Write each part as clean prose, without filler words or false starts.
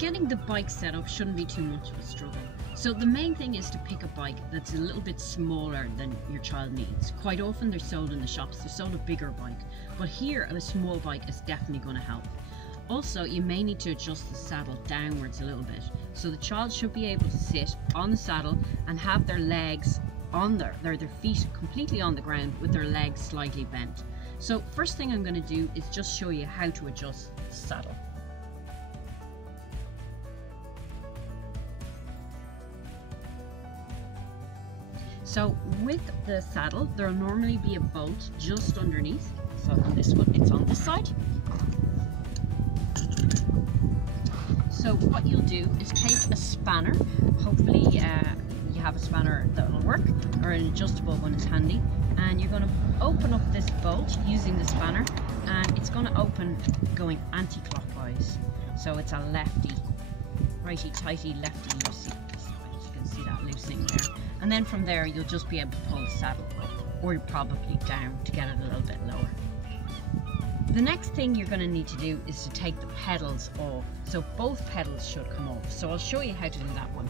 getting the bike set up shouldn't be too much of a struggle. So the main thing is to pick a bike that's a little bit smaller than your child needs. Quite often they're sold in the shops, they're sold a bigger bike, but here a small bike is definitely going to help. Also, you may need to adjust the saddle downwards a little bit, so the child should be able to sit on the saddle and have their legs on their feet completely on the ground with their legs slightly bent. So first thing I'm going to do is just show you how to adjust the saddle. So with the saddle, there'll normally be a bolt just underneath. So on this one, it's on this side. So what you'll do is take a spanner. Hopefully you have a spanner that will work, or an adjustable one is handy. And you're going to open up this bolt using the spanner, and it's going to open going anti-clockwise. So it's a lefty, righty-tighty, lefty loosey. You can see that loosening there. And then from there, you'll just be able to pull the saddle up, or probably down to get it a little bit lower. The next thing you're going to need to do is to take the pedals off. So both pedals should come off. So I'll show you how to do that one.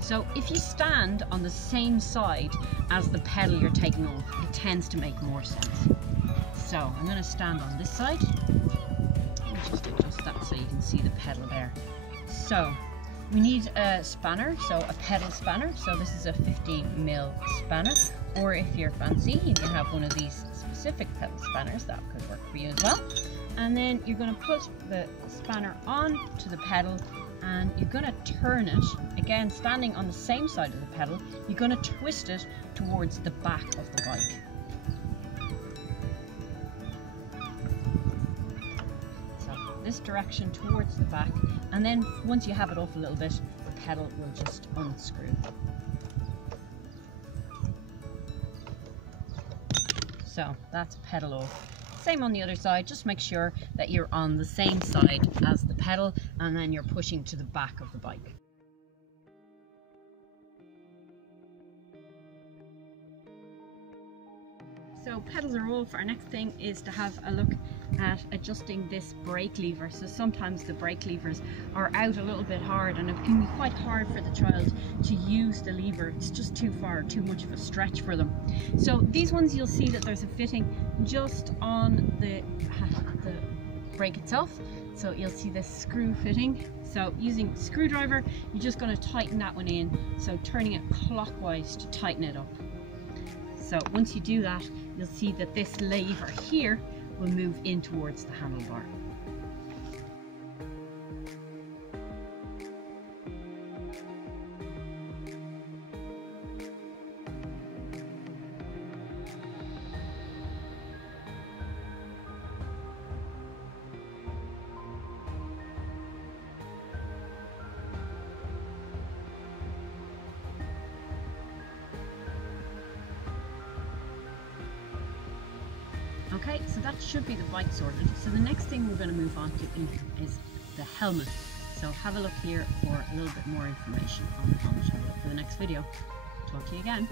So if you stand on the same side as the pedal you're taking off, it tends to make more sense. So I'm going to stand on this side. Just adjust that so you can see the pedal there. So we need a spanner, so a pedal spanner. So this is a 50mm spanner, or if you're fancy, you can have one of these specific pedal spanners. That could work for you as well. And then you're going to put the spanner on to the pedal, and you're going to turn it, again standing on the same side of the pedal, you're going to twist it towards the back of the bike. So this direction towards the back, and then once you have it off a little bit, the pedal will just unscrew. So that's pedal off. Same on the other side, just make sure that you're on the same side as the pedal, and then you're pushing to the back of the bike. So pedals are off. Our next thing is to have a look at adjusting this brake lever. So sometimes the brake levers are out a little bit hard, and it can be quite hard for the child to use the lever. It's just too far, too much of a stretch for them. So these ones, you'll see that there's a fitting just on the brake itself. So you'll see this screw fitting. So using a screwdriver, you're just going to tighten that one in. So turning it clockwise to tighten it up. So once you do that, you'll see that this lever here will move in towards the handlebar. Okay, so that should be the bike sorted. So the next thing we're going to move on to is the helmet. So have a look here for a little bit more information on the helmet. Have a look for the next video. Talk to you again.